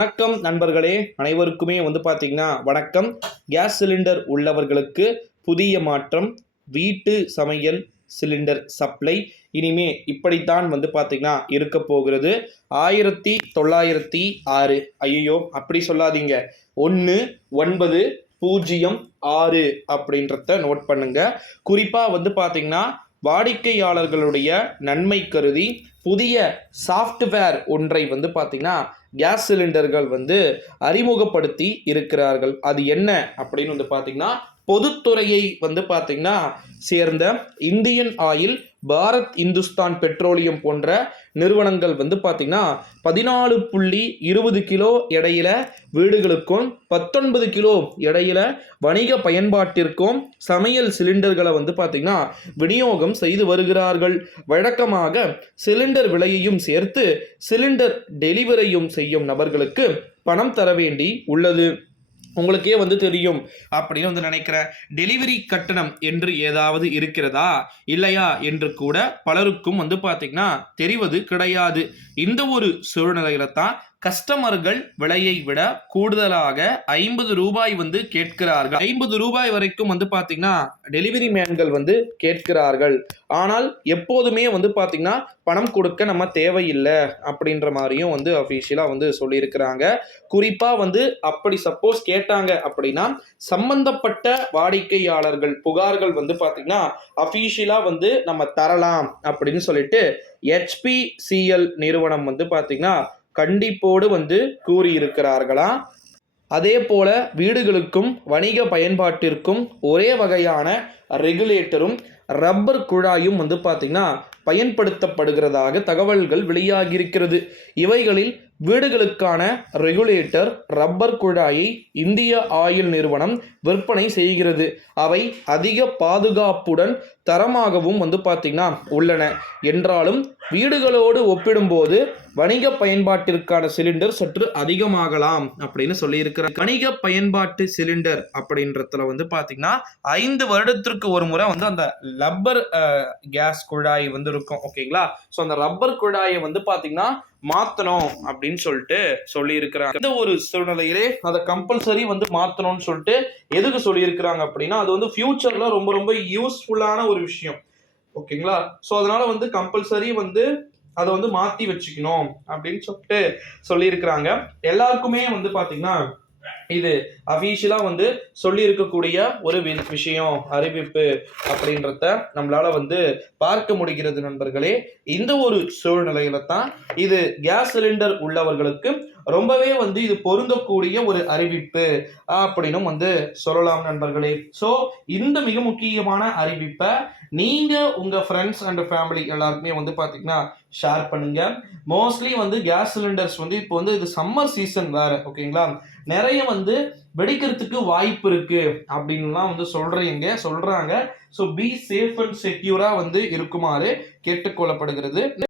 வணக்கம் நண்பர்களே அனைவருக்குமே வந்து பார்த்தீங்கன்னா வணக்கம். கேஸ் சிலிண்டர் உள்ளவர்களுக்கு புதிய மாற்றம் வீட்டு சமையல் சிலிண்டர் சப்ளை. இனிமே இப்படித்தான் வந்து பார்த்தீங்கன்னா இருக்க போகிறது. ஆயிரத்தி தொள்ளாயிரத்தி ஆறு. ஐயோ அப்படி சொல்லாதீங்க. ஒன்று ஒன்பது பூஜ்ஜியம் ஆறு அப்படின்றத நோட் பண்ணுங்க. குறிப்பாக வந்து பார்த்தீங்கன்னா வாடிக்கையாளர்களுடைய நன்மை கருதி புதிய சாஃப்ட்வேர் ஒன்றை வந்து பார்த்தீங்கன்னா கேஸ் சிலிண்டர்கள் வந்து அறிமுகப்படுத்தி இருக்கிறார்கள். அது என்ன அப்படின்னு வந்து பார்த்தீங்கன்னா பொதுத்துறையை வந்து பார்த்தீங்கன்னா சேர்ந்த Indian Oil Bharat Hindustan Petroleum போன்ற நிறுவனங்கள் வந்து பார்த்திங்கன்னா பதினாலு புள்ளி இருபது கிலோ எடையில வீடுகளுக்கும் பத்தொன்பது கிலோ எடையில வணிக பயன்பாட்டிற்கும் சமையல் சிலிண்டர்களை வந்து பார்த்திங்கன்னா விநியோகம் செய்து வருகிறார்கள். வழக்கமாக சிலிண்டர் விலையையும் சேர்த்து சிலிண்டர் டெலிவரியும் செய்யும் நபர்களுக்கு பணம் தர வேண்டி உள்ளது. உங்களுக்கே வந்து தெரியும் அப்படின்னு வந்து நினைக்கிறேன் டெலிவரி கட்டணம் என்று ஏதாவது இருக்கிறதா? இல்லையா? என்று கூட பலருக்கும் வந்து பார்த்தீங்கன்னா தெரிவது கிடையாது. இந்த ஒரு சூழ்நிலையில தான் கஸ்டமர்கள் விலையை விட கூடுதலாக ஐம்பது ரூபாய் வந்து கேட்கிறார்கள். ஐம்பது ரூபாய் வரைக்கும் வந்து பார்த்தீங்கன்னா டெலிவரி மேன்கள் வந்து கேட்கிறார்கள். ஆனால் எப்போதுமே வந்து பார்த்தீங்கன்னா பணம் கொடுக்க நம்ம தேவையில்லை அப்படின்ற மாதிரியும் வந்து அஃபீஷியலாக வந்து சொல்லியிருக்கிறாங்க. குறிப்பாக வந்து அப்படி சப்போஸ் கேட்டாங்க அப்படின்னா சம்பந்தப்பட்ட வாடிக்கையாளர்கள் புகார்கள் வந்து பார்த்தீங்கன்னா அஃபீஷியலாக வந்து நம்ம தரலாம் அப்படின்னு சொல்லிட்டு ஹெச்பிசிஎல் நிறுவனம் வந்து பார்த்தீங்கன்னா கண்டிப்போடு வந்து கூறியிருக்கிறார்களா? அதே போல வீடுகளுக்கும் வணிக பயன்பாட்டிற்கும் ஒரே வகையான ரெகுலேட்டரும் ரப்பர் குழாயும் வந்து பார்த்திங்கன்னா பயன்படுத்தப்படுகிறதாக தகவல்கள் வெளியாகியிருக்கிறது. இவைகளில் வீடுகளுக்கான ரெகுலேட்டர் ரப்பர் குழாயை இந்திய ஆயில் நிறுவனம் விற்பனை செய்கிறது. அவை அதிக பாதுகாப்புடன் தரமாகவும் வந்து பார்த்திங்கன்னா உள்ளன. என்றாலும் வீடுகளோடு ஒப்பிடும்போது வணிக பயன்பாட்டிற்கான சிலிண்டர் சற்று அதிகமாகலாம் அப்படின்னு சொல்லியிருக்கிறார். வணிக பயன்பாட்டு சிலிண்டர் அப்படின்றதுல வந்து பார்த்தீங்கன்னா ஐந்து வருடத்திற்கு ஒரு முறை வந்து அந்த ரப்பர் கேஸ் குழாய் வந்து இருக்கும். ஓகேங்களா ஸோ அந்த ரப்பர் குழாயை வந்து பார்த்தீங்கன்னா மாற்றணும் அப்படின்னு சொல்லிட்டு சொல்லியிருக்கிறாங்க. இந்த ஒரு சூழ்நிலையிலே அதை கம்பல்சரி வந்து மாற்றணும்னு சொல்லிட்டு எதுக்கு சொல்லியிருக்கிறாங்க அப்படின்னா அது வந்து ஃபியூச்சர்ல ரொம்ப ரொம்ப யூஸ்ஃபுல்லான ஒரு விஷயம். ஓகேங்களா? ஸோ அதனால வந்து கம்பல்சரி வந்து அதை வந்து மாற்றி வச்சுக்கணும் அப்படின்னு சொல்லிட்டு சொல்லியிருக்கிறாங்க. எல்லாருக்குமே வந்து பார்த்தீங்கன்னா இது அஃபீஷியலாக வந்து சொல்லியிருக்கக்கூடிய ஒரு வி- விஷயம் அறிவிப்பு அப்படின்றத நம்மளால் வந்து பார்க்க முடிகிறது நண்பர்களே. இந்த ஒரு சூழ்நிலையில தான் இது கேஸ் சிலிண்டர் உள்ளவர்களுக்கு ரொம்பவே வந்து இது பொருந்தக்கூடிய ஒரு அறிவிப்பு அப்படின்னும் வந்து சொல்லலாம் நண்பர்களே. ஸோ இந்த மிக முக்கியமான அறிவிப்பை நீங்கள் உங்கள் ஃப்ரெண்ட்ஸ் அண்ட் ஃபேமிலி எல்லாருக்குமே வந்து பார்த்தீங்கன்னா ஷேர் பண்ணுங்க. மோஸ்ட்லி வந்து கேஸ் சிலிண்டர்ஸ் வந்து இப்போ வந்து இது சம்மர் சீசன் வேறு ஓகேங்களா நிறைய வந்து வந்து வெடிக்கிறதுக்கு வாய்ப்பு இருக்கு அப்படின்லாம் வந்து சொல்றீங்க சொல்றாங்க. ஸோ பி சேஃப் அண்ட் செக்யூரா வந்து இருக்குமாறு கேட்டுக்கொள்ளப்படுகிறது.